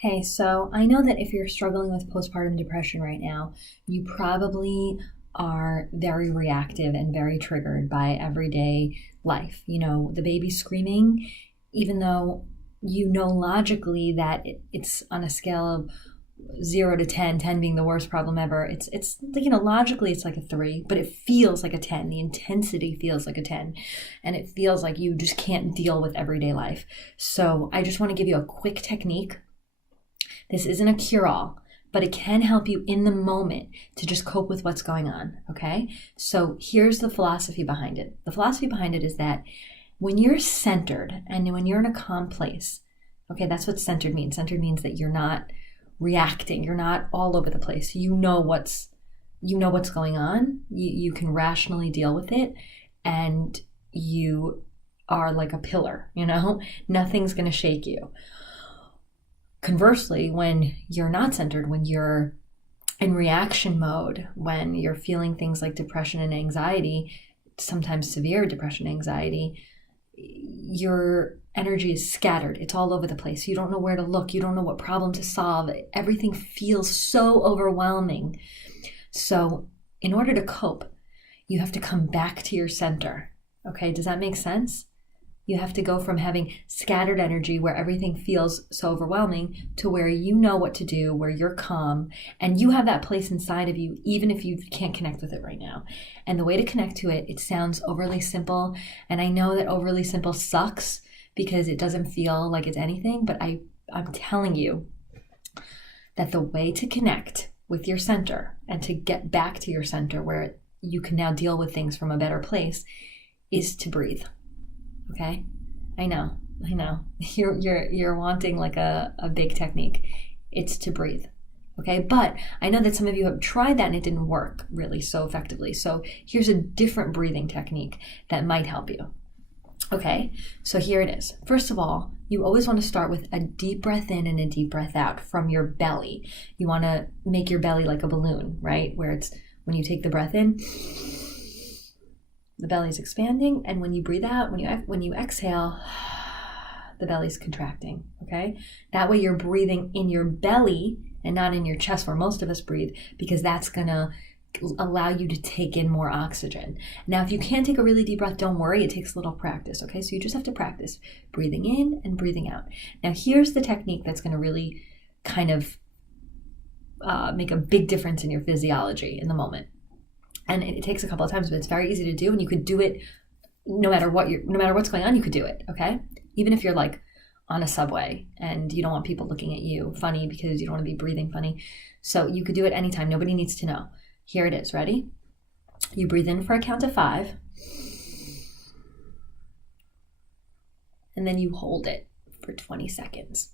Hey, so I know that if you're struggling with postpartum depression right now, you probably are very reactive and very triggered by everyday life. You know, the baby screaming, even though you know logically that it's on a scale of 0 to 10, 10 being the worst problem ever. It's logically it's like a 3, but it feels like a 10. The intensity feels like a 10, and it feels like you just can't deal with everyday life. So I just want to give you a quick technique. This isn't a cure-all, but it can help you in the moment to just cope with what's going on, okay? So here's the philosophy behind it. The philosophy behind it is that when you're centered and when you're in a calm place, okay, that's what centered means. Centered means that you're not reacting. You're not all over the place. You know what's going on. You can rationally deal with it, and you are like a pillar, Nothing's going to shake you. Conversely, when you're not centered, when you're in reaction mode, when you're feeling things like depression and anxiety, sometimes severe depression and anxiety, your energy is scattered. It's all over the place. You don't know where to look. You don't know what problem to solve. Everything feels so overwhelming. So in order to cope, you have to come back to your center. Okay, does that make sense? You have to go from having scattered energy where everything feels so overwhelming to where you know what to do, where you're calm, and you have that place inside of you, even if you can't connect with it right now. And the way to connect to it, it sounds overly simple. And I know that overly simple sucks because it doesn't feel like it's anything, but I'm telling you that the way to connect with your center and to get back to your center where you can now deal with things from a better place is to breathe. Okay, I know. You're wanting like a big technique. It's to breathe. Okay, but I know that some of you have tried that and it didn't work really so effectively. So here's a different breathing technique that might help you. Okay, so here it is. First of all, you always want to start with a deep breath in and a deep breath out from your belly. You want to make your belly like a balloon, right? Where it's when you take the breath in, the belly's expanding, and when you breathe out, when you exhale, the belly's contracting, okay? That way you're breathing in your belly and not in your chest where most of us breathe, because that's gonna allow you to take in more oxygen. Now, if you can't take a really deep breath, don't worry, it takes a little practice, okay? So you just have to practice breathing in and breathing out. Now, here's the technique that's gonna really kind of make a big difference in your physiology in the moment. And it takes a couple of times, but it's very easy to do, and you could do it no matter what's going on. You could do it, okay? Even if you're like on a subway and you don't want people looking at you funny because you don't want to be breathing funny. So you could do it anytime. Nobody needs to know. Here it is. Ready? You breathe in for a count of 5, and then you hold it for 20 seconds.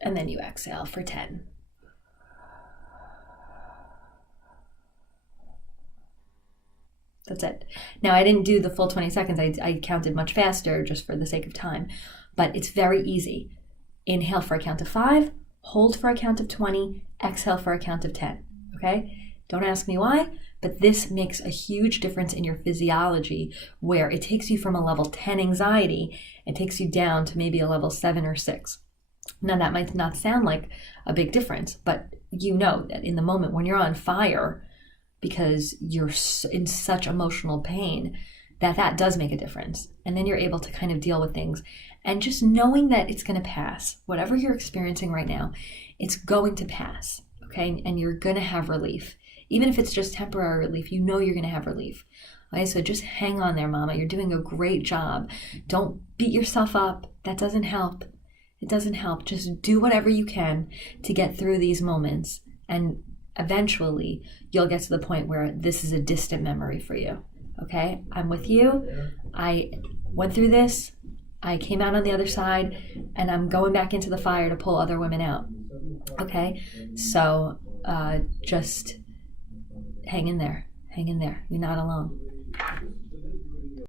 And then you exhale for 10. That's it. Now, I didn't do the full 20 seconds. I counted much faster just for the sake of time. But it's very easy. Inhale for a count of 5, hold for a count of 20, exhale for a count of 10. Okay? Don't ask me why, but this makes a huge difference in your physiology where it takes you from a level 10 anxiety, it takes you down to maybe a level 7 or 6. Now, that might not sound like a big difference, but you know that in the moment when you're on fire because you're in such emotional pain, that does make a difference. And then you're able to kind of deal with things. And just knowing that it's going to pass, whatever you're experiencing right now, it's going to pass, okay? And you're going to have relief. Even if it's just temporary relief, you know you're going to have relief. Okay, so just hang on there, Mama. You're doing a great job. Don't beat yourself up. That doesn't help. It doesn't help. Just do whatever you can to get through these moments. And eventually, you'll get to the point where this is a distant memory for you. Okay? I'm with you. I went through this. I came out on the other side. And I'm going back into the fire to pull other women out. Okay? So just hang in there. Hang in there. You're not alone.